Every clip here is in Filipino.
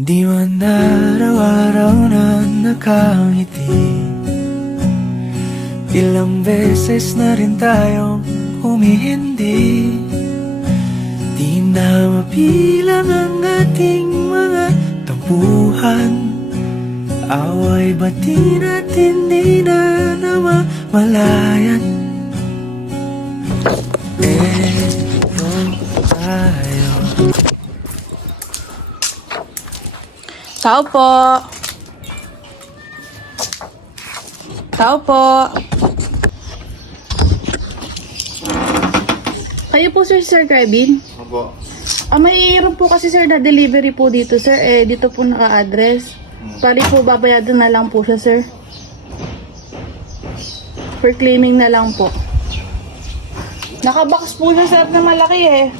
Di man araw-araw na nakangiti, ilang beses na rin tayong humihindi. Di na mapilang ang ating mga tampuhan, away bati natin di na namamalayan. Eto tayo. Tao po. Tao po. Kayo po sir Kevin? Opo. Mayroon po kasi sir na delivery po dito sir. Dito po naka-address. Pali po babayadan na lang po siya sir. For claiming na lang po. Nakabox po siya sir na malaki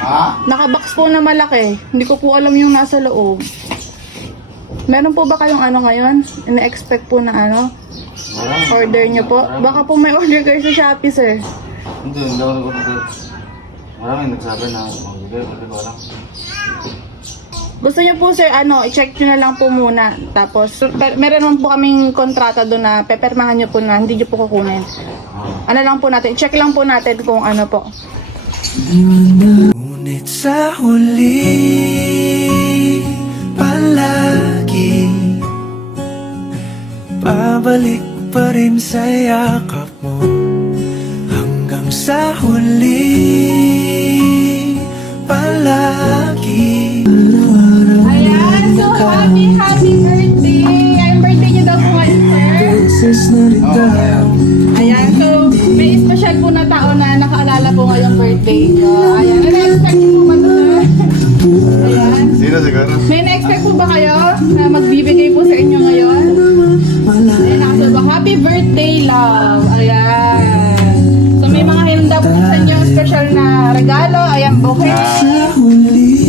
Ha? Nakabox po na malaki. Hindi ko po alam yung nasa loob. Meron po ba kayong ano ngayon? Ina-expect po na ano? Order nyo po? Baka po may order kayo sa Shopee, sir. Hindi ako nag-order. Maraming nagsabi na magbigay, hindi ko alam. Gusto nyo po, sir, i-check nyo na lang po muna. Tapos, meron naman po kaming kontrata doon na pepermahan nyo po na hindi nyo po kukunin. Ano lang po natin, check lang po natin kung ano po. Ngunit sa huli palagi pabalik pa rin sa yakap mo, hanggang sa huli palagi. Ayan, so happy birthday! Ay, birthday nyo daw po ngayon, sir. Beses na rin tayo. Ayan, so may special po na tao na nakaalala po ngayong birthday nyo. Ayan, na-expect nyo po ba ito, sir? Ayan. Sino siguro? May na-expect po ba kayo na magbibigay po sa inyo ngayon? Ayan, nakasabi, happy birthday, love. Ayan. So may mga hinanda po sa inyo special na regalo. Ayan, bouquet.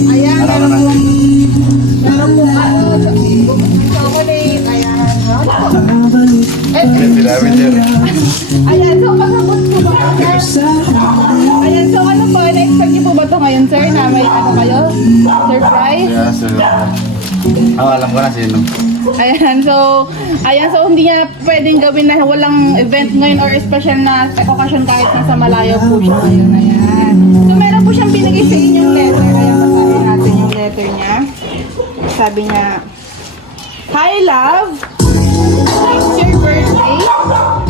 Ayan, meron po chocolate. Ayan. Ayan, so kasabot po ba kayo, sir? Ayan, so ano po, na-expect niyo po ba ito ngayon, sir, na may ano kayo? Surprise? Yeah, so... alam ko na sino. Ayan, so hindi niya pwedeng gawin na walang event ngayon or special na occasion kahit nasa malayo po siya ngayon. Ayan. So meron po siyang binigay sa inyong letter. Ayan, basahin natin yung letter niya. Sabi niya, "Hi love, it's your birthday.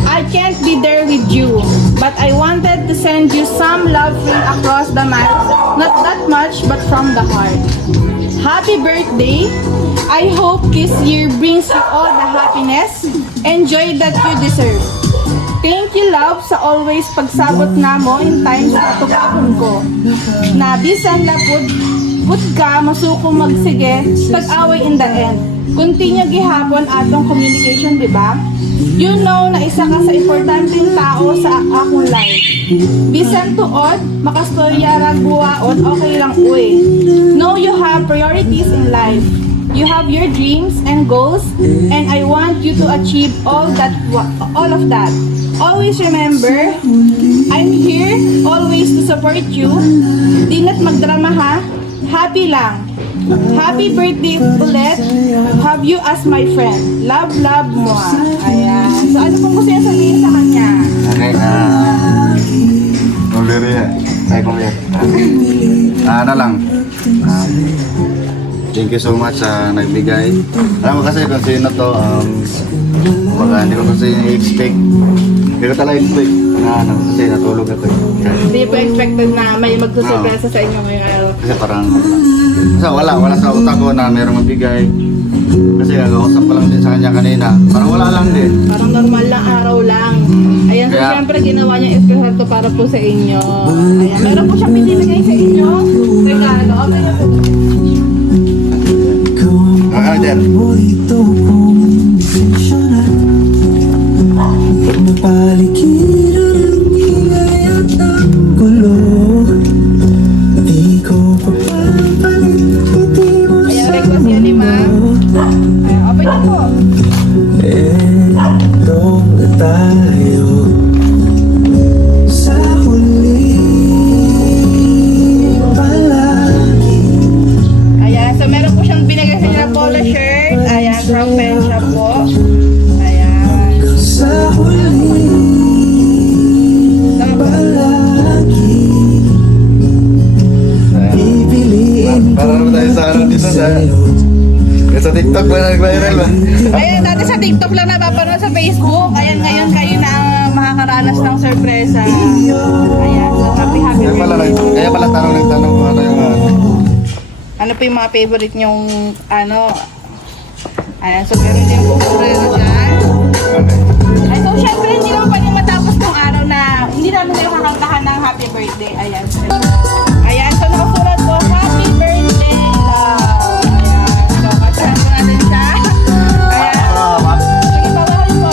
I can't be there with you, but I wanted to send you some love from across the miles. Not that much, but from the heart. Happy birthday. I hope this year brings you all the happiness and joy that you deserve. Thank you, love, sa always pagsabot na mo in times na tukakon ko. Na bisan lapod, good ka, masuko magsige, tag-away in the end. Continue gihapon atong communication, di ba? You know na isa ka sa importanteng tao sa akong life. Bisan tuod, makastorya ragbuwaon, okay lang uy. Know you have priorities in life. You have your dreams and goals, and I want you to achieve all of that. Always remember, I'm here always to support you. Di na't magdrama ha. Happy lang. Happy birthday ulit. Have you as my friend. Love, love mo. Ayan. So ano pong gusto niya sabihin sa kanya? Okay, order ya. Saya kulihat. Ano lang. Thank you so much sa nagbigay. Alam mo kasi kung sino to, baka hindi ko kasi i-expect. Hindi ko talaga expect na kasi natulog ako. Hindi po expected na may magsusurpresa sa inyo ngayon. Kasi parang, kasi wala sa utak ko na mayroong magbigay. Kasi nag-uusap ko lang din sa kanya kanina. Parang wala lang din. Parang normal lang, araw lang. Ayan, so syempre ginawa niya espesyal to para po sa inyo. Ayan, meron po siyang pinibigay sa inyo. Regalo, okay na po. Order. Ito kong desensyonan, pag napalikiran ang ingay at ang gulo, di ko papapalit, hindi mo Ayan, request yan ni ma'am. Ayan, open na po. Eto tayo sa huli palagi. Ayan, so meron po siyang binigay sa inyo na Sa TikTok ba nag-viral ba? Ayan, dati sa TikTok lang napapanood sa Facebook. Ayan, ngayon kayo na ang makakaranas ng sorpresa. Ayan, so happy birthday. Kaya pala tanong ng tanong kung ano yung Ano po yung mga favorite nyong ano? Ayan, so meron din po sorpresa dyan. Ay, so syempre hindi naman pwede matapos tong araw na hindi namin kayo kakantahan ng happy birthday. Ayan. Ayan, so nakasulat po, happy birthday, love. Ayan, so kantahan ko natin siya. Ayan. Sige, babahan po.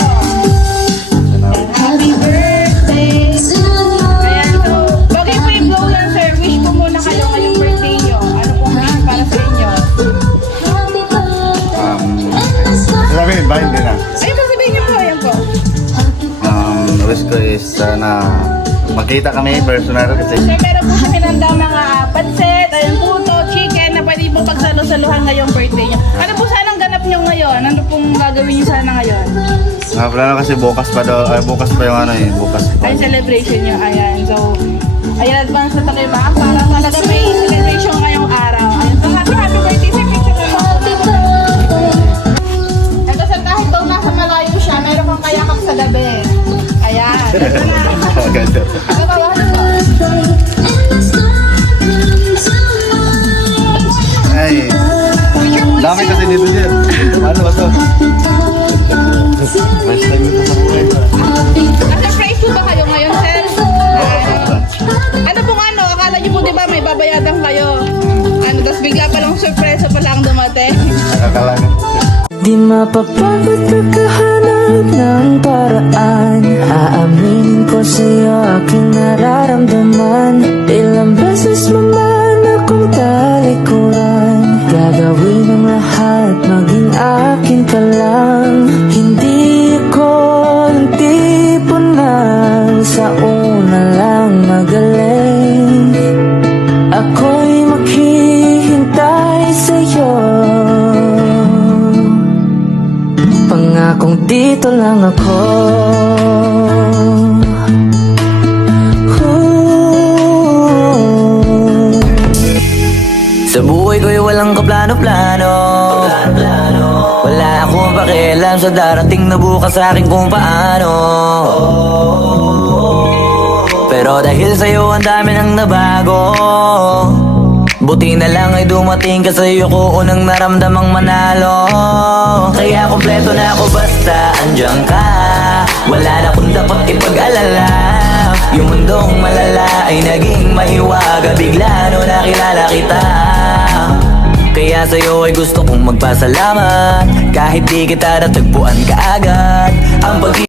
Happy birthday. Ayan, so bagay po yung blow yan, sir. Wish ko muna kayo ngayong birthday nyo. Ano pong wish para sa inyo? sasabihin ba? Hindi na. Ayun, sasabihin niyo po. Ayan po. Wish ko is sana magkita kami personal kasi Sir, meron po siya hinandang mga pansit, ayun puto, chicken na pwede po pagsalo-saluhan ngayong birthday niyo. Ano po sanang ganap niyo ngayon? Ano pong gagawin niyo sana ngayon? plano kasi bukas pa daw, bukas pa yung ano eh, bukas pa. Ay, celebration niyo. Ayan, so, ayan, advance na tayo ba? Para talaga may celebration ngayong araw. Ayan, so happy birthday, sir. Picture na po. Ito, sir, kahit daw nasa malayo siya, meron kang kayakap sa gabi. Ayan, ito na. Ganda. Ito, bawahan po. Ay, dami kasi dito dyan. Ano ba to? First time ito sa buhay ko. Na-surprise po ba kayo ngayon, sir? Ano pong ano? Akala niyo po di ba may babayadan kayo? Ano, tapos bigla palang surpresa pa lang dumating. Nakakalangan. Di mapapagod pagkahanap ng paraan. Aaminin ko sa'yo aking nararamdaman. Ilang beses mo man akong talikuran. Gagawin ang lahat, maging akin ka lang. Hindi ko ang tipo na sa una lang magaling. Ako'y maghihintay sa'yo. Pangakong dito lang ako. Sa buhay ko'y walang kaplano-plano. Wala akong pakialam sa darating na bukas sa akin kung paano. Pero dahil sa'yo ang dami nang nabago. Buti na lang ay dumating ka sa'yo ko unang naramdamang manalo. Kaya kompleto na ako basta andyan ka. Wala na kung dapat ipag-alala. Yung mundong malala ay naging mahiwaga. Bigla no nakilala kita. Kaya sa'yo ay gusto kong magpasalamat. Kahit di kita natagpuan kaagad. Ang pag